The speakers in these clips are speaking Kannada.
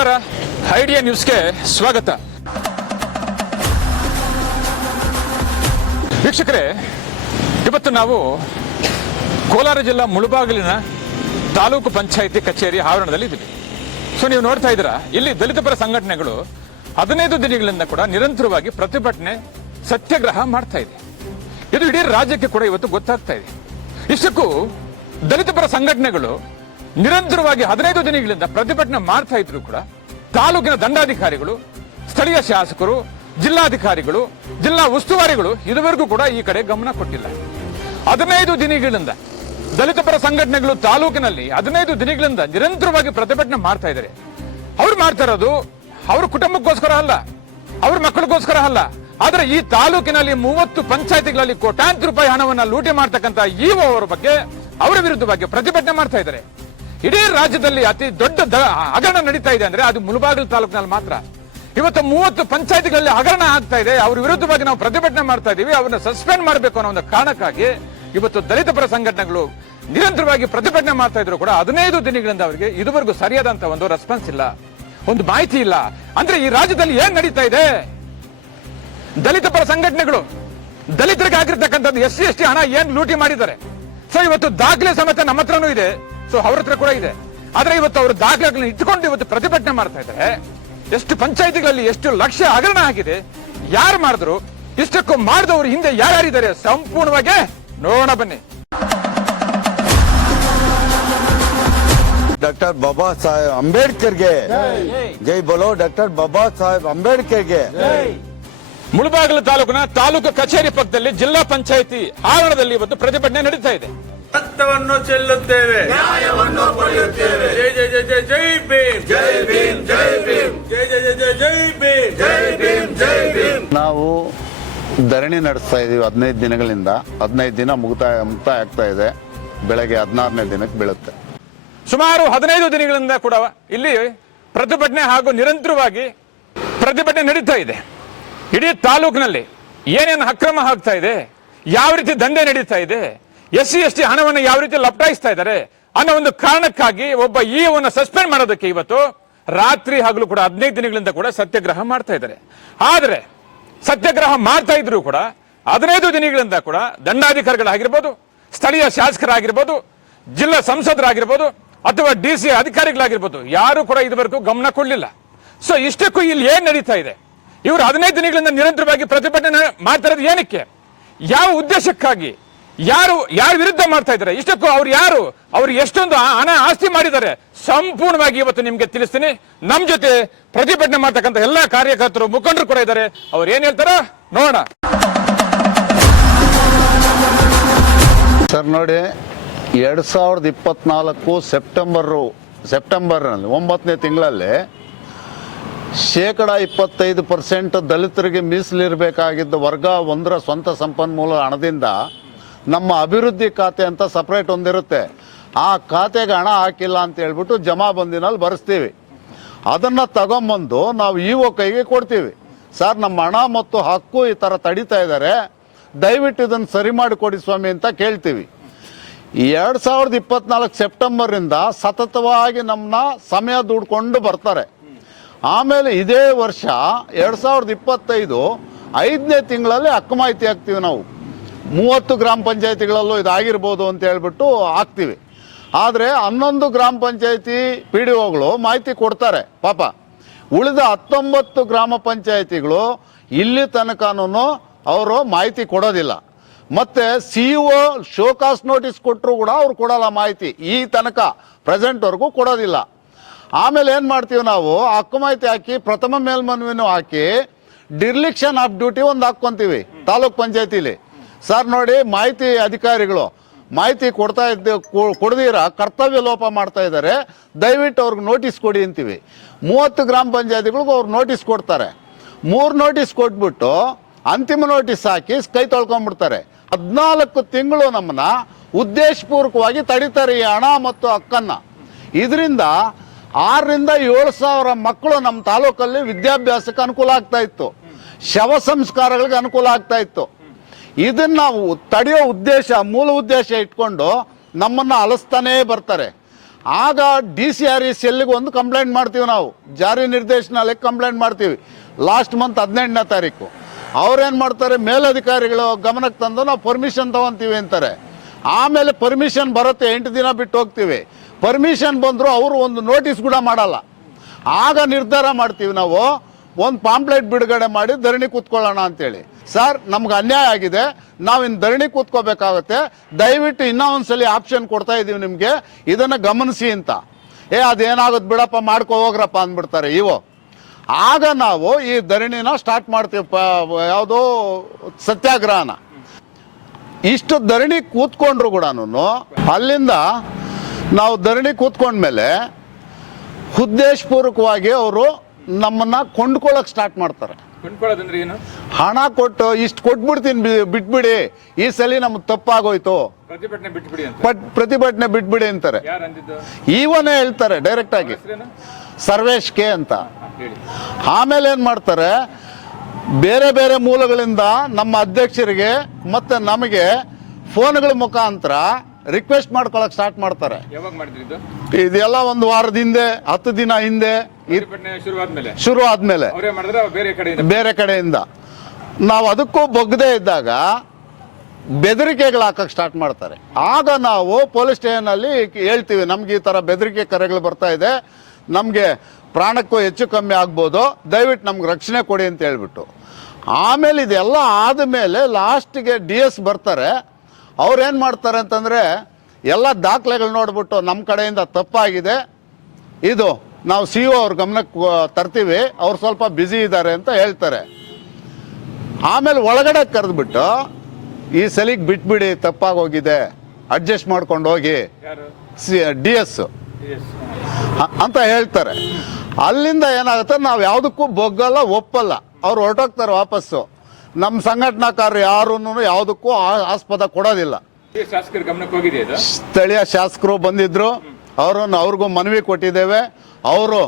ನಮಸ್ಕಾರ. ಐಡಿಯಾ ನ್ಯೂಸ್ಗೆ ಸ್ವಾಗತ. ವೀಕ್ಷಕರೇ, ಇವತ್ತು ನಾವು ಕೋಲಾರ ಜಿಲ್ಲಾ ಮುಳುಬಾಗಿಲಿನ ತಾಲೂಕು ಪಂಚಾಯಿತಿ ಕಚೇರಿ ಆವರಣದಲ್ಲಿ ಇದ್ದೀವಿ. ಸೊ ನೀವು ನೋಡ್ತಾ ಇದ್ದೀರಾ, ಇಲ್ಲಿ ದಲಿತ ಪರ ಸಂಘಟನೆಗಳು ಹದಿನೈದು ದಿನಗಳಿಂದ ಕೂಡ ನಿರಂತರವಾಗಿ ಪ್ರತಿಭಟನೆ, ಸತ್ಯಾಗ್ರಹ ಮಾಡ್ತಾ ಇದೆ. ಇದು ಇಡೀ ರಾಜ್ಯಕ್ಕೆ ಕೂಡ ಇವತ್ತು ಗೊತ್ತಾಗ್ತಾ ಇದೆ. ಇಷ್ಟಕ್ಕೂ ದಲಿತ ಪರ ಸಂಘಟನೆಗಳು ನಿರಂತರವಾಗಿ ಹದಿನೈದು ದಿನಗಳಿಂದ ಪ್ರತಿಭಟನೆ ಮಾಡ್ತಾ ಇದ್ರು ಕೂಡ ತಾಲೂಕಿನ ದಂಡಾಧಿಕಾರಿಗಳು, ಸ್ಥಳೀಯ ಶಾಸಕರು, ಜಿಲ್ಲಾಧಿಕಾರಿಗಳು, ಜಿಲ್ಲಾ ಉಸ್ತುವಾರಿಗಳು ಇದುವರೆಗೂ ಕೂಡ ಈ ಕಡೆ ಗಮನ ಕೊಟ್ಟಿಲ್ಲ. ಹದಿನೈದು ದಿನಗಳಿಂದ ದಲಿತ ಪರ ಸಂಘಟನೆಗಳು ತಾಲೂಕಿನಲ್ಲಿ ಹದಿನೈದು ದಿನಗಳಿಂದ ನಿರಂತರವಾಗಿ ಪ್ರತಿಭಟನೆ ಮಾಡ್ತಾ ಇದ್ದಾರೆ. ಅವ್ರು ಮಾಡ್ತಾ ಇರೋದು ಅವ್ರ ಕುಟುಂಬಕ್ಕೋಸ್ಕರ ಅಲ್ಲ, ಅವ್ರ ಮಕ್ಕಳಿಗೋಸ್ಕರ ಅಲ್ಲ. ಆದ್ರೆ ಈ ತಾಲೂಕಿನಲ್ಲಿ ಮೂವತ್ತು ಪಂಚಾಯತಿಗಳಲ್ಲಿ ಕೋಟ್ಯಾಂತರ ರೂಪಾಯಿ ಹಣವನ್ನ ಲೂಟಿ ಮಾಡ್ತಕ್ಕಂತ ಇಒ ಅವರ ಬಗ್ಗೆ, ಅವರ ವಿರುದ್ಧವಾಗಿ ಪ್ರತಿಭಟನೆ ಮಾಡ್ತಾ ಇದ್ದಾರೆ. ಇಡೀ ರಾಜ್ಯದಲ್ಲಿ ಅತಿ ದೊಡ್ಡ ಹಗರಣ ನಡೀತಾ ಇದೆ ಅಂದ್ರೆ ಅದು ಮುಳಬಾಗಿಲು ತಾಲೂಕಿನಲ್ಲಿ ಮಾತ್ರ. ಇವತ್ತು ಮೂವತ್ತು ಪಂಚಾಯತ್ಗಳಲ್ಲಿ ಹಗರಣ ಆಗ್ತಾ ಇದೆ. ಅವ್ರ ವಿರುದ್ಧವಾಗಿ ನಾವು ಪ್ರತಿಭಟನೆ ಮಾಡ್ತಾ ಇದೀವಿ. ಅವ್ರನ್ನ ಸಸ್ಪೆಂಡ್ ಮಾಡಬೇಕು ಅನ್ನೋ ಒಂದು ಕಾರಣಕ್ಕಾಗಿ ಇವತ್ತು ದಲಿತ ಪರ ಸಂಘಟನೆಗಳು ನಿರಂತರವಾಗಿ ಪ್ರತಿಭಟನೆ ಮಾಡ್ತಾ ಇದ್ರು ಕೂಡ ಹದಿನೈದು ದಿನಗಳಿಂದ ಅವರಿಗೆ ಇದುವರೆಗೂ ಸರಿಯಾದಂತ ಒಂದು ರೆಸ್ಪಾನ್ಸ್ ಇಲ್ಲ. ಒಂದು ಮಾಹಿತಿ ಇಲ್ಲ. ಅಂದ್ರೆ ಈ ರಾಜ್ಯದಲ್ಲಿ ಏನ್ ನಡೀತಾ ಇದೆ? ದಲಿತ ಪರ ಸಂಘಟನೆಗಳು, ದಲಿತರಿಗೆ ಆಗಿರ್ತಕ್ಕಂಥದ್ದು ಎಸ್ ಸಿ, ಎಸ್ ಹಣ ಏನ್ ಲೂಟಿ ಮಾಡಿದ್ದಾರೆ? ಸೊ ಇವತ್ತು ದಾಖಲೆ ಸಮೇತ ನಮ್ಮ ಹತ್ರನೂ ಇದೆ. ಸೊ ಅವ್ರ ಹತ್ರ ಕೂಡ ಇದೆ. ಆದ್ರೆ ಇವತ್ತು ಅವರು ದಾಖಲೆಗಳನ್ನ ಇಟ್ಕೊಂಡು ಇವತ್ತು ಪ್ರತಿಭಟನೆ ಮಾಡ್ತಾ ಇದ್ದಾರೆ. ಎಷ್ಟು ಪಂಚಾಯತಿಗಳಲ್ಲಿ ಎಷ್ಟು ಲಕ್ಷ ಹಗರಣ ಆಗಿದೆ. ಯಾರು ಮಾಡಿದ್ರು ಇಷ್ಟಕ್ಕೂ ಮಾಡಿದವರು ಹಿಂದೆ ಯಾರ್ಯಾರಿದ್ದಾರೆ ಸಂಪೂರ್ಣವಾಗಿ ನೋಡೋಣ ಬನ್ನಿ. ಡಾಕ್ಟರ್ ಬಾಬಾ ಸಾಹೇಬ್ ಅಂಬೇಡ್ಕರ್ಗೆ. ಜೈ ಬಲೋ ಡಾಕ್ಟರ್ ಬಾಬಾ ಸಾಹೇಬ್ ಅಂಬೇಡ್ಕರ್ಗೆ. ಮುಳಬಾಗಿಲು ತಾಲೂಕಿನ ತಾಲೂಕು ಕಚೇರಿ ಪಕ್ಕದಲ್ಲಿ ಜಿಲ್ಲಾ ಪಂಚಾಯಿತಿ ಆವರಣದಲ್ಲಿ ಇವತ್ತು ಪ್ರತಿಭಟನೆ ನಡೀತಾ ಇದೆ. ರಕ್ತವನ್ನು ಚೆಲ್ಲುತ್ತೇವೆ. ನ್ಯಾಯವನ್ನು ಪಡೆಯುತ್ತೇವೆ. ಜೈ ಜೈ ಜೈ ಜೈ ಜೈ ಭೀಮ್. ಜೈ ಭೀಮ್ ಜೈ ಭೀಮ್. ಜೈ ಜೈ ಜೈ ಜೈ ಜೈ ಭೀಮ್. ಜೈ ಭೀಮ್ ಜೈ ಭೀಮ್. ನಾವು ಧರಣಿ ನಡೆಸ್ತಾ ಇದೀವಿ ಹದಿನೈದು ದಿನಗಳಿಂದ. ಹದಿನೈದು ದಿನ ಮುಗ್ತಾ ಮುಕ್ತಾಯ ಆಗ್ತಾ ಇದೆ. ಬೆಳಗ್ಗೆ ಹದಿನಾರನೇ ದಿನಕ್ಕೆ ಬೀಳುತ್ತೆ. ಸುಮಾರು ಹದಿನೈದು ದಿನಗಳಿಂದ ಕೂಡ ಇಲ್ಲಿ ಪ್ರತಿಭಟನೆ ಹಾಗೂ ನಿರಂತರವಾಗಿ ಪ್ರತಿಭಟನೆ ನಡೀತಾ ಇದೆ. ಇಡೀ ತಾಲೂಕಿನಲ್ಲಿ ಏನೇನು ಅಕ್ರಮ ಆಗ್ತಾ ಇದೆ ಯಾವ ರೀತಿ ದಂಧೆ ನಡೀತಾ ಇದೆ ಎಸ್ ಸಿ ಎಸ್ ಟಿ ಹಣವನ್ನು ಯಾವ ರೀತಿ ಲಪಟಾಯಿಸ್ತಾ ಇದ್ದಾರೆ ಅನ್ನೋ ಒಂದು ಕಾರಣಕ್ಕಾಗಿ ಒಬ್ಬ ಇಒನ ಸಸ್ಪೆಂಡ್ ಮಾಡೋದಕ್ಕೆ ಇವತ್ತು ರಾತ್ರಿ ಹಗಲು ಕೂಡ ಹದಿನೈದು ದಿನಗಳಿಂದ ಕೂಡ ಸತ್ಯಾಗ್ರಹ ಮಾಡ್ತಾ ಇದ್ದಾರೆ. ಆದರೆ ಸತ್ಯಾಗ್ರಹ ಮಾಡ್ತಾ ಇದ್ರು ಕೂಡ ಹದಿನೈದು ದಿನಗಳಿಂದ ಕೂಡ ದಂಡಾಧಿಕಾರಿಗಳಾಗಿರ್ಬೋದು, ಸ್ಥಳೀಯ ಶಾಸಕರಾಗಿರ್ಬೋದು, ಜಿಲ್ಲಾ ಸಂಸದರಾಗಿರ್ಬೋದು ಅಥವಾ ಡಿ ಸಿ ಅಧಿಕಾರಿಗಳಾಗಿರ್ಬೋದು, ಯಾರು ಕೂಡ ಇದುವರೆಗೂ ಗಮನ ಕೊಡಲಿಲ್ಲ. ಸೊ ಇಷ್ಟಕ್ಕೂ ಇಲ್ಲಿ ಏನ್ ನಡೀತಾ ಇದೆ? ಇವರು ಹದಿನೈದು ದಿನಗಳಿಂದ ನಿರಂತರವಾಗಿ ಪ್ರತಿಭಟನೆ ಮಾಡ್ತಾ ಇರೋದು ಏನಕ್ಕೆ? ಯಾವ ಉದ್ದೇಶಕ್ಕಾಗಿ? ಯಾರು, ಯಾರ ವಿರುದ್ಧ ಮಾಡ್ತಾ ಇದ್ದಾರೆ? ಇಷ್ಟಕ್ಕೂ ಅವ್ರು ಯಾರು? ಅವ್ರು ಎಷ್ಟೊಂದು ಹಣ ಆಸ್ತಿ ಮಾಡಿದ್ದಾರೆ. ಸಂಪೂರ್ಣವಾಗಿ ಇವತ್ತು ನಿಮ್ಗೆ ತಿಳಿಸ್ತೀನಿ. ನಮ್ ಜೊತೆ ಪ್ರತಿಭಟನೆ ಮಾಡ್ತಕ್ಕಂಥ ಎಲ್ಲಾ ಕಾರ್ಯಕರ್ತರು, ಮುಖಂಡರು ಕೂಡ ಇದ್ದಾರೆ. ಅವ್ರು ಏನ್ ಹೇಳ್ತಾರ ನೋಡೋಣ. ಸರ್, ನೋಡಿ, ಎರಡು ಸಾವಿರದ ಇಪ್ಪತ್ನಾಲ್ಕು ಸೆಪ್ಟೆಂಬರು ಸೆಪ್ಟೆಂಬರ್ನಲ್ಲಿ, ಒಂಬತ್ತನೇ ತಿಂಗಳಲ್ಲಿ ಶೇಕಡ ಇಪ್ಪತ್ತೈದು ಪರ್ಸೆಂಟ್ ದಲಿತರಿಗೆ ಮೀಸಲಿರಬೇಕಾಗಿದ್ದ ವರ್ಗ ಒಂದರ ಸ್ವಂತ ಸಂಪನ್ಮೂಲ ಹಣದಿಂದ ನಮ್ಮ ಅಭಿವೃದ್ಧಿ ಖಾತೆ ಅಂತ ಸಪ್ರೇಟ್ ಒಂದಿರುತ್ತೆ. ಆ ಖಾತೆಗೆ ಹಣ ಹಾಕಿಲ್ಲ ಅಂತ ಹೇಳ್ಬಿಟ್ಟು ಜಮಾ ಬಂದಿನಲ್ಲಿ ಬರೆಸ್ತೀವಿ. ಅದನ್ನು ತಗೊಂಬಂದು ನಾವು ಇ ಒ ಕೈಗೆ ಕೊಡ್ತೀವಿ. ಸರ್, ನಮ್ಮ ಹಣ ಮತ್ತು ಹಕ್ಕು ಈ ಥರ ತಡೀತಾ ಇದ್ದಾರೆ ದಯವಿಟ್ಟು ಇದನ್ನು ಸರಿ ಮಾಡಿ ಕೊಡಿ ಸ್ವಾಮಿ ಅಂತ ಕೇಳ್ತೀವಿ. ಎರಡು ಸಾವಿರದ ಇಪ್ಪತ್ನಾಲ್ಕು ಸೆಪ್ಟೆಂಬರಿಂದ ಸತತವಾಗಿ ನಮ್ಮನ್ನ ಸಮಯ ದುಡ್ಕೊಂಡು ಬರ್ತಾರೆ. ಆಮೇಲೆ ಇದೇ ವರ್ಷ ಎರಡು ಸಾವಿರದ ಇಪ್ಪತ್ತೈದು ಐದನೇ ತಿಂಗಳಲ್ಲಿ ಹಕ್ಕು ಮಾಹಿತಿ ಹಾಕ್ತೀವಿ ನಾವು. ಮೂವತ್ತು ಗ್ರಾಮ ಪಂಚಾಯತಿಗಳಲ್ಲೂ ಇದಾಗಿರ್ಬೋದು ಅಂತ ಹೇಳ್ಬಿಟ್ಟು ಹಾಕ್ತೀವಿ. ಆದರೆ ಹನ್ನೊಂದು ಗ್ರಾಮ ಪಂಚಾಯತಿ ಪಿ ಡಿ ಒಗಳು ಮಾಹಿತಿ ಕೊಡ್ತಾರೆ. ಪಾಪ, ಉಳಿದ ಹತ್ತೊಂಬತ್ತು ಗ್ರಾಮ ಪಂಚಾಯತಿಗಳು ಇಲ್ಲಿ ತನಕನೂ ಅವರು ಮಾಹಿತಿ ಕೊಡೋದಿಲ್ಲ. ಮತ್ತೆ ಸಿ ಒ ಶೋಕಾಸ್ ನೋಟಿಸ್ ಕೊಟ್ಟರು ಕೂಡ ಅವ್ರು ಕೊಡಲ್ಲ ಮಾಹಿತಿ. ಈ ತನಕ ಪ್ರೆಸೆಂಟ್ವರೆಗೂ ಕೊಡೋದಿಲ್ಲ. ಆಮೇಲೆ ಏನು ಮಾಡ್ತೀವಿ ನಾವು? ಹಕ್ಕು ಮಾಹಿತಿ ಹಾಕಿ, ಪ್ರಥಮ ಮೇಲ್ಮನವಿನೂ ಹಾಕಿ, ಡಿರ್ಲಿಕ್ಷನ್ ಆಫ್ ಡ್ಯೂಟಿ ಒಂದು ಹಾಕ್ಕೊಂತೀವಿ ತಾಲೂಕ್ ಪಂಚಾಯತಿಲಿ. ಸರ್ ನೋಡಿ, ಮಾಹಿತಿ ಅಧಿಕಾರಿಗಳು ಮಾಹಿತಿ ಕೊಡ್ತಾ ಇದ್ದ ಕೊಡದಿರ, ಕರ್ತವ್ಯ ಲೋಪ ಮಾಡ್ತಾ ಇದ್ದಾರೆ. ದಯವಿಟ್ಟು ಅವ್ರಿಗೆ ನೋಟಿಸ್ ಕೊಡಿ ಅಂತೀವಿ. ಮೂವತ್ತು ಗ್ರಾಮ ಪಂಚಾಯತಿಗಳಿಗೂ ಅವ್ರು ನೋಟಿಸ್ ಕೊಡ್ತಾರೆ. ಮೂರು ನೋಟಿಸ್ ಕೊಟ್ಬಿಟ್ಟು ಅಂತಿಮ ನೋಟಿಸ್ ಹಾಕಿ ಕೈ ತೊಳ್ಕೊಂಡ್ಬಿಡ್ತಾರೆ ಹದಿನಾಲ್ಕು ತಿಂಗಳು ನಮ್ಮನ್ನ ಉದ್ದೇಶಪೂರ್ವಕವಾಗಿ ತಡೀತಾರೆ ಈ ಹಣ ಮತ್ತು ಹಕ್ಕನ್ನ. ಇದರಿಂದ ಆರರಿಂದ ಏಳು ಸಾವಿರ ಮಕ್ಕಳು ನಮ್ಮ ತಾಲೂಕಲ್ಲಿ ವಿದ್ಯಾಭ್ಯಾಸಕ್ಕೆ ಅನುಕೂಲ ಆಗ್ತಾ ಇತ್ತು. ಶವ ಸಂಸ್ಕಾರಗಳಿಗೆ ಅನುಕೂಲ ಆಗ್ತಾ ಇತ್ತು. ಇದನ್ನ ನಾವು ತಡೆಯೋ ಉದ್ದೇಶ, ಮೂಲ ಉದ್ದೇಶ ಇಟ್ಕೊಂಡು ನಮ್ಮನ್ನ ಅಲಸ್ತಾನೇ ಬರ್ತಾರೆ. ಆಗ ಡಿ ಸಿ ಆರ್ ಇ ಸೆಲ್ಗೆ ಒಂದು ಕಂಪ್ಲೇಂಟ್ ಮಾಡ್ತೀವಿ ನಾವು. ಜಾರಿ ನಿರ್ದೇಶನಾಲಯಕ್ಕೆ ಕಂಪ್ಲೇಂಟ್ ಮಾಡ್ತೀವಿ. ಲಾಸ್ಟ್ ಮಂತ್ ಹದಿನೆಂಟನೇ ತಾರೀಕು. ಅವ್ರೇನು ಮಾಡ್ತಾರೆ? ಮೇಲಧಿಕಾರಿಗಳು ಗಮನಕ್ಕೆ ತಂದು ನಾವು ಪರ್ಮಿಷನ್ ತಗೊಂತೀವಿ ಅಂತಾರೆ. ಆಮೇಲೆ ಪರ್ಮಿಷನ್ ಬರುತ್ತೆ, ಎಂಟು ದಿನ ಬಿಟ್ಟು ಹೋಗ್ತೀವಿ. ಪರ್ಮಿಷನ್ ಬಂದರೂ ಅವರು ಒಂದು ನೋಟಿಸ್ ಕೂಡ ಮಾಡಲ್ಲ. ಆಗ ನಿರ್ಧಾರ ಮಾಡ್ತೀವಿ ನಾವು. ಒಂದು ಪಾಂಪ್ಲೆಟ್ ಬಿಡುಗಡೆ ಮಾಡಿ ಧರಣಿ ಕೂತ್ಕೊಳ್ಳೋಣ ಅಂತೇಳಿ. ಸರ್ ನಮ್ಗೆ ಅನ್ಯಾಯ ಆಗಿದೆ. ನಾವು ಇನ್ನು ಧರಣಿ ಕೂತ್ಕೋಬೇಕಾಗತ್ತೆ. ದಯವಿಟ್ಟು ಇನ್ನೂ ಒಂದ್ಸಲಿ ಆಪ್ಷನ್ ಕೊಡ್ತಾ ಇದ್ದೀವಿ ನಿಮಗೆ. ಇದನ್ನು ಗಮನಿಸಿ ಅಂತ. ಏ ಅದೇನಾಗುತ್ತೆ ಬಿಡಪ್ಪ, ಮಾಡ್ಕೊ ಹೋಗ್ರಪ್ಪ ಅಂದ್ಬಿಡ್ತಾರೆ ಇವು. ಆಗ ನಾವು ಈ ಧರಣಿನ ಸ್ಟಾರ್ಟ್ ಮಾಡ್ತೀವಿ. ಯಾವುದೋ ಸತ್ಯಾಗ್ರಹನ. ಇಷ್ಟು ಧರಣಿ ಕೂತ್ಕೊಂಡ್ರು ಕೂಡ ಅಲ್ಲಿಂದ ನಾವು ಧರಣಿ ಕೂತ್ಕೊಂಡ್ಮೇಲೆ ಉದ್ದೇಶಪೂರ್ವಕವಾಗಿ ಅವರು ನಮ್ಮನ್ನ ಕೊಂಡ್ಕೊಳ್ಳೋಕೆ ಸ್ಟಾರ್ಟ್ ಮಾಡ್ತಾರೆ. ಕೊಂಡ್ಕೊಳ್ಳೋದಂದ್ರೆ ಏನು? ಹಣ ಕೊಟ್ಟು ಇಷ್ಟು ಕೊಟ್ಬಿಡ್ತೀನಿ ಬಿಟ್ಬಿಡಿ. ಈ ಸಲ ನಮ್ಗೆ ತಪ್ಪಾಗೋಯ್ತು. ಪ್ರತಿಭಟನೆ ಬಿಟ್ಬಿಡಿ ಅಂತ. ಬಟ್ ಪ್ರತಿಭಟನೆ ಬಿಟ್ಬಿಡಿ ಅಂತಾರೆ. ಯಾರು ಅಂದಿದ್ದು? ಇವನೇ ಹೇಳ್ತಾರೆ ಡೈರೆಕ್ಟ್ ಆಗಿ. ಹೆಸರೇನು? ಸರ್ವೇಶ್ ಕೆ ಅಂತ. ಹೇಳಿ. ಆಮೇಲೆ ಏನು ಮಾಡ್ತಾರೆ? ಬೇರೆ ಬೇರೆ ಮೂಲಗಳಿಂದ ನಮ್ಮ ಅಧ್ಯಕ್ಷರಿಗೆ ಮತ್ತೆ ನಮಗೆ ಫೋನ್ಗಳ ಮುಖಾಂತರ ರಿಕ್ವೆಸ್ಟ್ ಮಾಡ್ಕೊಳಕ್ ಸ್ಟಾರ್ಟ್ ಮಾಡ್ತಾರೆ. ಯಾವಾಗ ಇದೆಲ್ಲ ಒಂದು ವಾರದ ಹಿಂದೆ ಹತ್ತು ದಿನ ಹಿಂದೆ. ಇದ್ ಶುರು ಆದ್ಮೇಲೆ ಶುರು ಆದ್ಮೇಲೆ ಅವರೇ ಮಾಡಿದ್ರೆ ಬೇರೆ ಕಡೆಯಿಂದ? ಬೇರೆ ಕಡೆಯಿಂದ. ನಾವು ಅದಕ್ಕೂ ಬಗ್ಗದೆ ಇದ್ದಾಗ ಬೆದರಿಕೆಗಳು ಹಾಕಕ್ಕೆ ಸ್ಟಾರ್ಟ್ ಮಾಡ್ತಾರೆ. ಆಗ ನಾವು ಪೊಲೀಸ್ ಸ್ಟೇಷನಲ್ಲಿ ಹೇಳ್ತೀವಿ ನಮ್ಗೆ ಈ ಥರ ಬೆದರಿಕೆ ಕರೆಗಳು ಬರ್ತಾ ಇದೆ. ನಮಗೆ ಪ್ರಾಣಕ್ಕೂ ಹೆಚ್ಚು ಕಮ್ಮಿ ಆಗ್ಬೋದು. ದಯವಿಟ್ಟು ನಮ್ಗೆ ರಕ್ಷಣೆ ಕೊಡಿ ಅಂತ ಹೇಳ್ಬಿಟ್ಟು. ಆಮೇಲೆ ಇದೆಲ್ಲ ಆದಮೇಲೆ ಲಾಸ್ಟಿಗೆ ಡಿ ಎಸ್ ಬರ್ತಾರೆ. ಅವ್ರು ಏನು ಮಾಡ್ತಾರೆ ಅಂತಂದರೆ ಎಲ್ಲ ದಾಖಲೆಗಳು ನೋಡ್ಬಿಟ್ಟು ನಮ್ಮ ಕಡೆಯಿಂದ ತಪ್ಪಾಗಿದೆ. ಇದು ನಾವು ಸಿ ಒ ಅವ್ರ ಗಮನಕ್ಕೆ ತರ್ತೀವಿ. ಅವ್ರು ಸ್ವಲ್ಪ ಬ್ಯುಸಿ ಇದ್ದಾರೆ ಅಂತ ಹೇಳ್ತಾರೆ. ಆಮೇಲೆ ಒಳಗಡೆ ಕರೆದ್ಬಿಟ್ಟು ಈ ಸಲಿಗೆ ಬಿಟ್ಬಿಡಿ ತಪ್ಪಾಗೋಗಿದೆ. ಅಡ್ಜಸ್ಟ್ ಮಾಡ್ಕೊಂಡು ಹೋಗಿ. C D S. ಅಂತ ಹೇಳ್ತಾರೆ. ಅಲ್ಲಿಂದ ಏನಾಗುತ್ತೆ ನಾವು ಯಾವುದಕ್ಕೂ ಬೊಗ್ಗಲ್ಲ ಒಪ್ಪಲ್ಲ. ಅವ್ರು ಹೊರಟೋಗ್ತಾರೆ ವಾಪಸ್ಸು. ನಮ್ಮ ಸಂಘಟನಾಕಾರರು ಯಾರೂ ಯಾವುದಕ್ಕೂ ಆಸ್ಪದ ಕೊಡೋದಿಲ್ಲ. ಈ ಶಾಸಕರ ಗಮನಕ್ಕೆ ಹೋಗಿದೆ ಇದು? ಸ್ಥಳೀಯ ಶಾಸಕರು ಬಂದಿದ್ರು. ಅವರನ್ನು ಅವ್ರಿಗೂ ಮನವಿ ಕೊಟ್ಟಿದ್ದೇವೆ. ಅವರು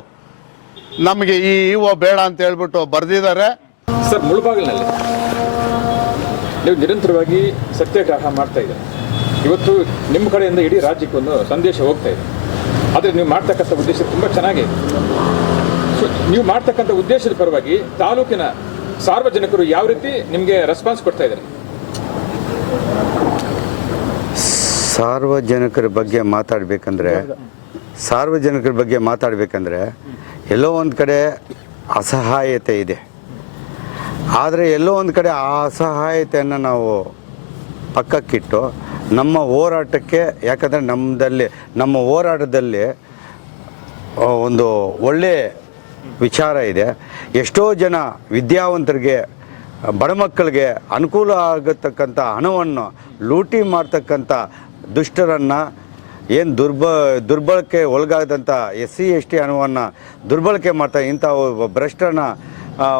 ನಮಗೆ ಈ ಇವ ಬೇಡ ಅಂತ ಹೇಳ್ಬಿಟ್ಟು ಬರೆದಿದ್ದಾರೆ. ಸರ್ ಮುಳುಬಾಗಿಲಿನಲ್ಲಿ ನೀವು ನಿರಂತರವಾಗಿ ಸತ್ಯಾಗ್ರಹ ಮಾಡ್ತಾ ಇದ್ದೀರಿ. ಇವತ್ತು ನಿಮ್ಮ ಕಡೆಯಿಂದ ಇಡೀ ರಾಜ್ಯಕ್ಕೆ ಒಂದು ಸಂದೇಶ ಹೋಗ್ತಾ ಇದೆ. ಆದರೆ ನೀವು ಮಾಡ್ತಕ್ಕಂಥ ಉದ್ದೇಶ ತುಂಬ ಚೆನ್ನಾಗಿದೆ. ನೀವು ಮಾಡ್ತಕ್ಕಂಥ ಉದ್ದೇಶದ ಪರವಾಗಿ ತಾಲೂಕಿನ ಸಾರ್ವಜನಿಕರು ಯಾವ ರೀತಿ ನಿಮಗೆ ರೆಸ್ಪಾನ್ಸ್ ಕೊಡ್ತಾ ಇದ್ದಾರೆ? ಸಾರ್ವಜನಿಕರ ಬಗ್ಗೆ ಮಾತಾಡಬೇಕಂದ್ರೆ, ಸಾರ್ವಜನಿಕರ ಬಗ್ಗೆ ಮಾತಾಡಬೇಕಂದ್ರೆ ಎಲ್ಲೋ ಒಂದು ಕಡೆ ಅಸಹಾಯತೆ ಇದೆ. ಆದರೆ ಎಲ್ಲೋ ಒಂದು ಕಡೆ ಆ ಅಸಹಾಯತೆಯನ್ನು ನಾವು ಪಕ್ಕಕ್ಕಿಟ್ಟು ನಮ್ಮ ಹೋರಾಟಕ್ಕೆ, ಯಾಕಂದರೆ ನಮ್ಮದಲ್ಲಿ ನಮ್ಮ ಹೋರಾಟದಲ್ಲಿ ಒಂದು ಒಳ್ಳೆ ವಿಚಾರ ಇದೆ. ಎಷ್ಟೋ ಜನ ವಿದ್ಯಾವಂತರಿಗೆ ಬಡ ಮಕ್ಕಳಿಗೆ ಅನುಕೂಲ ಆಗತಕ್ಕಂಥ ಹಣವನ್ನು ಲೂಟಿ ಮಾಡ್ತಕ್ಕಂಥ ದುಷ್ಟರನ್ನು ಏನು ದುರ್ಬ ದುರ್ಬಳಕೆ ಒಳಗಾದಂಥ ಎಸ್ ಸಿ ಎಸ್ ಟಿ ಹಣವನ್ನು ದುರ್ಬಳಕೆ ಮಾಡ್ತಾ ಇಂಥ ಆ,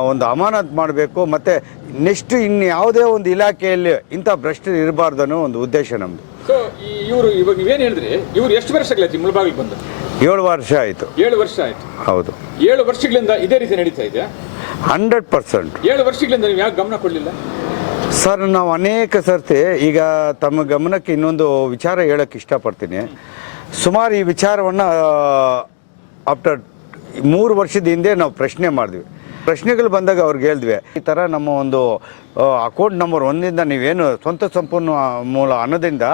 ಒಂದು ಅಮಾನತ್ ಮಾಡಬೇಕು ಮತ್ತು ನೆಕ್ಸ್ಟ್ ಇನ್ನು ಯಾವುದೇ ಒಂದು ಇಲಾಖೆಯಲ್ಲಿ ಇಂಥ ಭ್ರಷ್ಟರು ಇರಬಾರ್ದು ಅನ್ನೋ ಒಂದು ಉದ್ದೇಶ ನಮ್ಮದು ಸೊ ಇವರು ಇವಾಗ ನೀವೇನು ಹೇಳಿದ್ರಿ? ಇವರು ಎಷ್ಟು ವರ್ಷಗಳಾಯ್ತು ಮುಳಬಾಗಿಲು ಬಂದು? ಏಳು ವರ್ಷ ಆಯಿತು. ಏಳು ವರ್ಷ ಆಯ್ತು. ಹೌದು. ಏಳು ವರ್ಷಗಳಿಂದ ಇದೇ ರೀತಿ ನಡೀತಾ ಇದೆ ಹಂಡ್ರೆಡ್ ಪರ್ಸೆಂಟ್. ಏಳು ವರ್ಷಗಳಿಂದ ನೀವು ಯಾಕೆ ಗಮನ ಕೊಡಲಿಲ್ಲ? ಸರ್ ನಾವು ಅನೇಕ ಸರ್ತಿ ಈಗ ತಮ್ಮ ಗಮನಕ್ಕೆ ಇನ್ನೊಂದು ವಿಚಾರ ಹೇಳಕ್ಕೆ ಇಷ್ಟಪಡ್ತೀನಿ. ಸುಮಾರು ಈ ವಿಚಾರವನ್ನು ಆಫ್ಟರ್ ಮೂರು ವರ್ಷದ ಹಿಂದೆ ನಾವು ಪ್ರಶ್ನೆ ಮಾಡಿದ್ವಿ. ಪ್ರಶ್ನೆಗಳು ಬಂದಾಗ ಅವ್ರಿಗೆ ಹೇಳಿದ್ವಿ. ಈ ಥರ ನಮ್ಮ ಒಂದು ಅಕೌಂಟ್ ನಂಬರ್ ಒಂದಿಂದ ನೀವೇನು ಸ್ವಂತ ಸಂಪೂರ್ಣ ಮೂಲ ಹಣದಿಂದ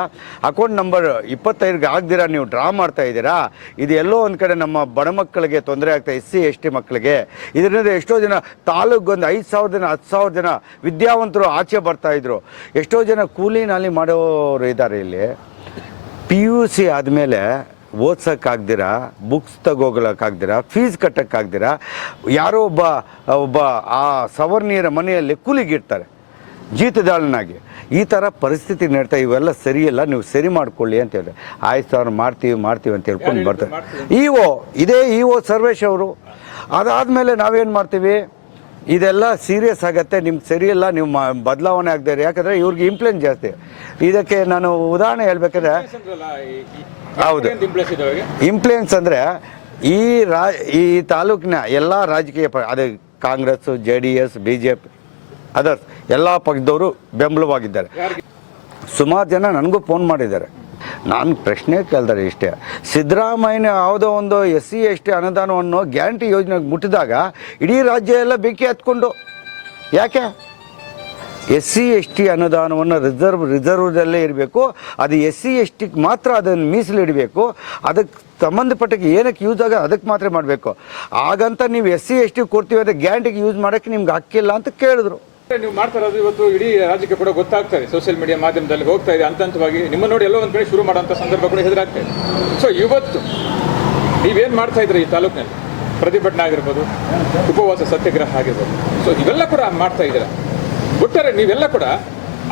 ಅಕೌಂಟ್ ನಂಬರ್ ಇಪ್ಪತ್ತೈದಕ್ಕೆ ಆಗದಿರ ನೀವು ಡ್ರಾ ಮಾಡ್ತಾ ಇದ್ದೀರಾ? ಇದು ಎಲ್ಲೋ ಒಂದು ಕಡೆ ನಮ್ಮ ಬಡ ಮಕ್ಕಳಿಗೆ ತೊಂದರೆ ಆಗ್ತಾ, ಎಸ್ ಸಿ, ಎಸ್ ಟಿ ಮಕ್ಕಳಿಗೆ. ಇದರಿಂದ ಎಷ್ಟೋ ಜನ ತಾಲೂಕೊಂದು ಐದು ಸಾವಿರ ಜನ ಹತ್ತು ಸಾವಿರ ಜನ ವಿದ್ಯಾವಂತರು ಆಚೆ ಬರ್ತಾ ಇದ್ರು. ಎಷ್ಟೋ ಜನ ಕೂಲಿ ಮಾಡೋರು ಇದ್ದಾರೆ ಇಲ್ಲಿ. ಪಿ ಯು ಸಿ ಆದಮೇಲೆ ಓದ್ಸೋಕ್ಕಾಗ್ದಿರ ಬುಕ್ಸ್ ತಗೋಗ್ಲಕ್ಕಾಗ್ದಿರ ಫೀಸ್ ಕಟ್ಟೋಕ್ಕಾಗ್ದಿರ ಯಾರೋ ಒಬ್ಬ ಒಬ್ಬ ಆ ಸವರ್ಣೀಯರ ಮನೆಯಲ್ಲಿ ಕೂಲಿಗಿಡ್ತಾರೆ ಜೀತದಾಳನಾಗಿ ಈ ಥರ ಪರಿಸ್ಥಿತಿ ನಡೀತಾ ಇವೆಲ್ಲ ಸರಿಯಲ್ಲ ನೀವು ಸರಿ ಮಾಡ್ಕೊಳ್ಳಿ ಅಂತ ಹೇಳಿದ್ರೆ ಆಯ್ತು ಸರ್ ಮಾಡ್ತೀವಿ ಮಾಡ್ತೀವಿ ಅಂತ ಹೇಳ್ಕೊಂಡು ಬರ್ತಾರೆ. ಇ ಒ ಇದೇ ಇ ಒ ಸರ್ವೇಶ್ ಅವರು. ಅದಾದಮೇಲೆ ನಾವೇನು ಮಾಡ್ತೀವಿ? ಇದೆಲ್ಲ ಸೀರಿಯಸ್ ಆಗುತ್ತೆ. ನಿಮ್ಗೆ ಸರಿಯಲ್ಲ ನೀವು ಬದಲಾವಣೆ ಆಗದೆ ಯಾಕಂದರೆ ಇವ್ರಿಗೆ ಇಂಪ್ಲೇನ್ ಜಾಸ್ತಿ. ಇದಕ್ಕೆ ನಾನು ಉದಾಹರಣೆ ಹೇಳ್ಬೇಕಾದ್ರೆ ಹೌದು. ಇಂಪ್ಲೆನ್ಸ್ ಅಂದರೆ ಈ ರಾ ಈ ತಾಲೂಕಿನ ಎಲ್ಲ ರಾಜಕೀಯ ಪ ಅದೇ Congress J D S B J P others ಎಲ್ಲ ಪಕ್ಷದವರು ಬೆಂಬಲವಾಗಿದ್ದಾರೆ. ಸುಮಾರು ಜನ ನನಗೂ ಫೋನ್ ಮಾಡಿದ್ದಾರೆ. ನಾನು ಪ್ರಶ್ನೆ ಕೇಳ್ತಾರೆ ಇಷ್ಟೇ. ಸಿದ್ದರಾಮಯ್ಯನ ಯಾವುದೋ ಒಂದು ಎಸ್ ಸಿ ಎಸ್ ಟಿ ಅನುದಾನವನ್ನು ಗ್ಯಾರಂಟಿ ಯೋಜನೆಗೆ ಮುಟ್ಟಿದಾಗ ಇಡೀ ರಾಜ್ಯ ಎಲ್ಲ ಬೆಂಕಿ ಹತ್ಕೊಂಡು. ಯಾಕೆ? ಎಸ್ ಸಿ ಎಸ್ ಟಿ ಅನುದಾನವನ್ನು ರಿಸರ್ವ್, ರಿಸರ್ವ್ದಲ್ಲೇ ಇರಬೇಕು. ಅದು ಎಸ್ ಸಿ ಎಸ್ ಟಿಗೆ ಮಾತ್ರ ಅದನ್ನು ಮೀಸಲಿಡಬೇಕು. ಅದಕ್ಕೆ ಸಂಬಂಧಪಟ್ಟಕ್ಕೆ ಏನಕ್ಕೆ ಯೂಸ್ ಆಗ ಅದಕ್ಕೆ ಮಾತ್ರ ಮಾಡಬೇಕು. ಹಾಗಂತ ನೀವು ಎಸ್ ಸಿ ಎಸ್ ಟಿ ಕೊಡ್ತೀವಿ ಅಂದರೆ ಗ್ಯಾರಂಟಿಗೆ ಯೂಸ್ ಮಾಡೋಕ್ಕೆ ನಿಮ್ಗೆ ಹಕ್ಕಿಲ್ಲ ಅಂತ ಕೇಳಿದ್ರು. ನೀವು ಮಾಡ್ತಾ ಇರೋದು ಇವತ್ತು ಇಡೀ ರಾಜ್ಯಕ್ಕೆ ಕೂಡ ಗೊತ್ತಾಗ್ತಾ ಇದೆ. ಸೋಷಿಯಲ್ ಮೀಡಿಯಾ ಮಾಧ್ಯಮದಲ್ಲಿ ಹೋಗ್ತಾ ಇದೆ. ಹಂತ ಹಂತವಾಗಿ ನಿಮ್ಮ ನೋಡಿ ಎಲ್ಲೋ ಒಂದ್ ಕಡೆ ಶುರು ಮಾಡುವಂತ ಸಂದರ್ಭ ಕೂಡ ಹೆದರಾಗ್ತಾ ಇದೆ. ಸೊ ಇವತ್ತು ನೀವೇನ್ ಮಾಡ್ತಾ ಇದ್ರಿ ಈ ತಾಲೂಕಿನಲ್ಲಿ? ಪ್ರತಿಭಟನೆ ಆಗಿರ್ಬೋದು, ಉಪವಾಸ, ಸತ್ಯಾಗ್ರಹ ಆಗಿರ್ಬೋದು. ಸೊ ಇವೆಲ್ಲ ಕೂಡ ಮಾಡ್ತಾ ಇದ್ದೀರಾ? ಒಟ್ಟಾರೆ ನೀವೆಲ್ಲ ಕೂಡ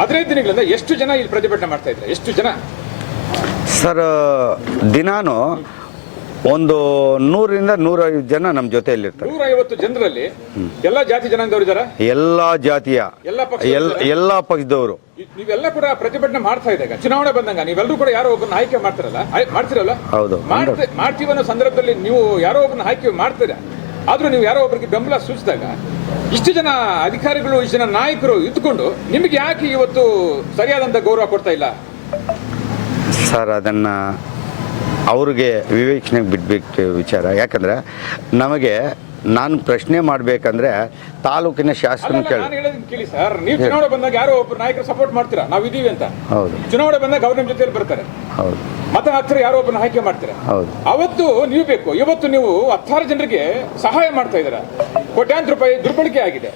ಹದಿನೈದು ದಿನಗಳಿಂದ ಎಷ್ಟು ಜನ ಇಲ್ಲಿ ಪ್ರತಿಭಟನೆ ಮಾಡ್ತಾ ಇದ್ದೀರಾ? ಎಷ್ಟು ಜನ? ಸರ್ ದಿನಾನು ಒಂದು ನೂರಿಂದ ನೂರೈವತ್ತು ಜನ ನಮ್ಮ ಜೊತೆಯಲ್ಲಿ ಇರ್ತಾರೆ ಐವತ್ತು ಜನರಲ್ಲಿ ಎಲ್ಲ ಜಾತಿ ಜನಾಂಗದವರಿದ್ದಾರೆ ಎಲ್ಲ ಜಾತಿಯ. ಎಲ್ಲ ಪಕ್ಷದವರು ಎಲ್ಲ ಎಲ್ಲ ಪಕ್ಷದವರು. ನೀವೆಲ್ಲ ಕೂಡ ಪ್ರತಿಭಟನೆ ಮಾಡ್ತಾ ಇದ್ದಾಗ ಚುನಾವಣೆ ಬಂದಂಗ ನೀವೆಲ್ಲರೂ ಕೂಡ ಯಾರೋ ಒಬ್ಬರನ್ನ ಆಯ್ಕೆ ಮಾಡ್ತಾರಲ್ಲ? ಆಯ್- ಮಾಡ್ತಿರಲ್ಲ? ಹೌದು. ಮಾಡ್ತಿ- ಮಾಡ್ತೀವಿ ಅನ್ನೋ ಸಂದರ್ಭದಲ್ಲಿ ನೀವು ಯಾರೋ ಒಬ್ಬರನ್ನ ಆಯ್ಕೆ ಮಾಡ್ತೀರಾ? ಆದ್ರೂ ನೀವು ಯಾರೋ ಒಬ್ಬರಿಗೆ ಬೆಂಬಲ ಸೂಚಿಸಿದಾಗ ಇಷ್ಟು ಜನ ಅಧಿಕಾರಿಗಳು ಇಷ್ಟು ಜನ ನಾಯಕರು ಇದ್ಕೊಂಡು ನಿಮಗೆ ಯಾಕೆ ಇವತ್ತು ಸರಿಯಾದಂತ ಗೌರವ ಕೊಡ್ತಾ ಇಲ್ಲ? ಸರ್ ಅದನ್ನು ಅವ್ರಿಗೆ ವಿವೇಚನೆಗೆ ಬಿಡಬೇಕು ವಿಚಾರ. ಯಾಕಂದರೆ ನಮಗೆ ನಾನು ಪ್ರಶ್ನೆ ಮಾಡಬೇಕಂದ್ರೆ ತಾಲೂಕಿನ ಶಾಸಕನ ಕೇಳಿ. ನಾನು ಹೇಳೋದನ್ನ ಕೇಳಿ ಸರ್. ನೀವು ಚುನಾವಣೆ ಬಂದಾಗ ಯಾರೋ ಒಬ್ಬರು ನಾಯಕರು ಸಪೋರ್ಟ್ ಮಾಡ್ತೀರಾ? ನಾವು ಇದೀವಿ ಅಂತ. ಹೌದು. ಚುನಾವಣೆ ಬಂದಾಗ ಅವ್ರ ನಿಮ್ಮ ಜೊತೆಲಿ ಬರ್ತಾರೆ. ಹೌದು. ಮತ ಹಾಕ್ತಾರೆ ಯಾರೋ ಒಬ್ಬನ ಆಯ್ಕೆ ಮಾಡ್ತೀರಾ? ಹೌದು. ಅವತ್ತು ನೀವು ಬೇಕು. ಇವತ್ತು ನೀವು ಹತ್ತಾರು ಜನರಿಗೆ ಸಹಾಯ ಮಾಡ್ತಾ ಇದ್ದೀರಾ. ಕೋಟ್ಯಾಂತರ ರೂಪಾಯಿ ದುರ್ಬಳಕೆ ಆಗಿದೆ.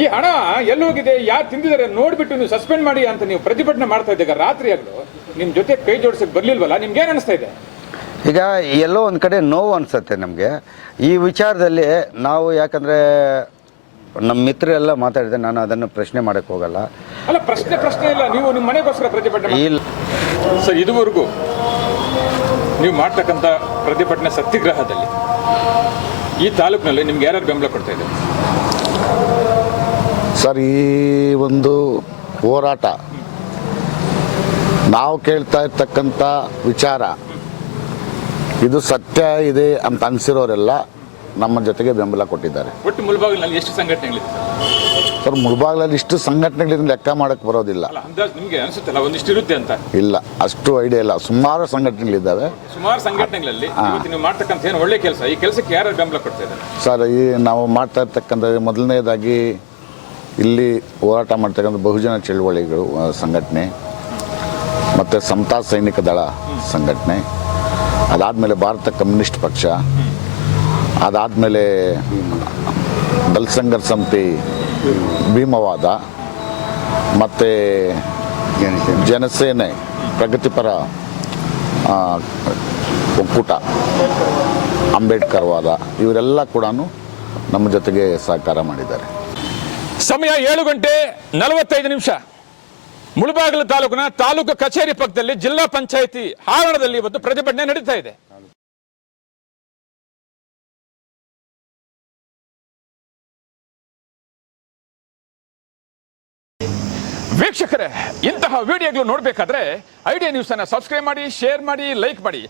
ಈ ಹಣ ಎಲ್ಲಿ ಹೋಗಿದೆ ಯಾರು ತಿಂದಿದ್ದಾರೆ ನೋಡ್ಬಿಟ್ಟು ನೀವು ಸಸ್ಪೆಂಡ್ ಮಾಡಿ ಅಂತ ನೀವು ಪ್ರತಿಭಟನೆ ಮಾಡ್ತಾ ಇದ್ದಾಗ ರಾತ್ರಿ ಆಗಲು ನಿಮ್ ಜೊತೆ ಕೈ ಜೋಡಿಸಕ್ ಬರ್ಲಿಲ್ವಲ್ಲ? ನಿಮ್ಗೆ ಏನ್ ಅನಿಸ್ತಾ ಇದೆ? ಈಗ ಎಲ್ಲೋ ಒಂದು ಕಡೆ ನೋವು ಅನಿಸುತ್ತೆ ನಮಗೆ. ಈ ವಿಚಾರದಲ್ಲಿ ನಾವು ಯಾಕಂದರೆ ನಮ್ಮ ಮಿತ್ರರೆಲ್ಲ ಮಾತಾಡಿದೆ ನಾನು ಅದನ್ನು ಪ್ರಶ್ನೆ ಮಾಡೋಕ್ಕೆ ಹೋಗಲ್ಲ. ಅಲ್ಲ ಪ್ರಶ್ನೆ ಪ್ರಶ್ನೆ ಇಲ್ಲ. ನೀವು ನಿಮ್ಮ ಮನೆಗೋಸ್ಕರ ಪ್ರತಿಭಟನೆ ಇಲ್ಲ. ಸರ್ ಇದುವರೆಗೂ ನೀವು ಮಾಡ್ತಕ್ಕಂಥ ಪ್ರತಿಭಟನೆ ಸತ್ಯಾಗ್ರಹದಲ್ಲಿ ಈ ತಾಲೂಕಿನಲ್ಲಿ ನಿಮ್ಗೆ ಯಾರ್ಯಾರು ಬೆಂಬಲ ಕೊಡ್ತಾ ಇದೆ ಸರ್ ಈ ಒಂದು ಹೋರಾಟ ನಾವು ಕೇಳ್ತಾ ಇರ್ತಕ್ಕಂಥ ವಿಚಾರ ಇದು ಸತ್ಯ ಇದೆ ಅಂತ ಅನಿಸಿರೋರೆಲ್ಲ ನಮ್ಮ ಜೊತೆಗೆ ಬೆಂಬಲ ಕೊಟ್ಟಿದ್ದಾರೆ. ಒಟ್ಟು ಮುಲ್ಬಾಗಿಲಿನಲ್ಲಿ ಎಷ್ಟು ಸಂಘಟನೆಗಳಿದೆ ಸರ್? ಮುಳಬಾಗ್ಲಲ್ಲಿ ಇಷ್ಟು ಸಂಘಟನೆಗಳಿಂದ ಲೆಕ್ಕ ಮಾಡಕ್ಕೆ ಬರೋದಿಲ್ಲ. ನಿಮ್ಗೆ ಅನಿಸುತ್ತಲ್ಲ ಒಂದಿಷ್ಟು ಇರುತ್ತೆ ಅಂತ? ಇಲ್ಲ ಅಷ್ಟು ಐಡಿಯಾ ಇಲ್ಲ. ಸುಮಾರು ಸಂಘಟನೆಗಳಿದ್ದಾವೆ. ಸುಮಾರು ಸಂಘಟನೆಗಳಲ್ಲಿ ನೀವು ಮಾಡ್ತಕ್ಕಂಥ ಏನು ಒಳ್ಳೆ ಕೆಲಸ ಈ ಕೆಲಸಕ್ಕೆ ಯಾರು ಬೆಂಬಲ ಕೊಡ್ತಾ ಇದ್ದಾರೆ? ಸರ್ ಈ ನಾವು ಮಾಡ್ತಾ ಇರ್ತಕ್ಕಂಥ ಮೊದಲನೇದಾಗಿ ಇಲ್ಲಿ ಹೋರಾಟ ಮಾಡ್ತಕ್ಕಂಥ ಬಹುಜನ ಚಳುವಳಿಗಳು ಸಂಘಟನೆ ಮತ್ತು ಸಮತಾ ಸೈನಿಕ ದಳ ಸಂಘಟನೆ. ಅದಾದಮೇಲೆ ಭಾರತ ಕಮ್ಯುನಿಸ್ಟ್ ಪಕ್ಷ, ಅದಾದಮೇಲೆ ದಲ್ಸಂಗರ್ ಸಮಿತಿ ಭೀಮವಾದ, ಮತ್ತು ಜನಸೇನೆ ಪ್ರಗತಿಪರ ಒಕ್ಕೂಟ, ಅಂಬೇಡ್ಕರ್ ವಾದ, ಇವರೆಲ್ಲ ಕೂಡ ನಮ್ಮ ಜೊತೆಗೆ ಸಹಕಾರ ಮಾಡಿದ್ದಾರೆ. ಸಮಯ ಏಳು ಗಂಟೆ ನಲವತ್ತೈದು ನಿಮಿಷ. ಮುಳಬಾಗಿಲು ತಾಲೂಕಿನ ತಾಲೂಕು ಕಚೇರಿ ಪಕ್ಕದಲ್ಲಿ ಜಿಲ್ಲಾ ಪಂಚಾಯಿತಿ ಆವರಣದಲ್ಲಿ ಇವತ್ತು ಪ್ರತಿಭಟನೆ ನಡೀತಾ ಇದೆ. ವೀಕ್ಷಕರೇ, ಇಂತಹ ವಿಡಿಯೋಗಳು ನೋಡಬೇಕಾದ್ರೆ ಐಡಿಯಾ ನ್ಯೂಸ್ ಅನ್ನ ಸಬ್ಸ್ಕ್ರೈಬ್ ಮಾಡಿ ಶೇರ್ ಮಾಡಿ ಲೈಕ್ ಮಾಡಿ.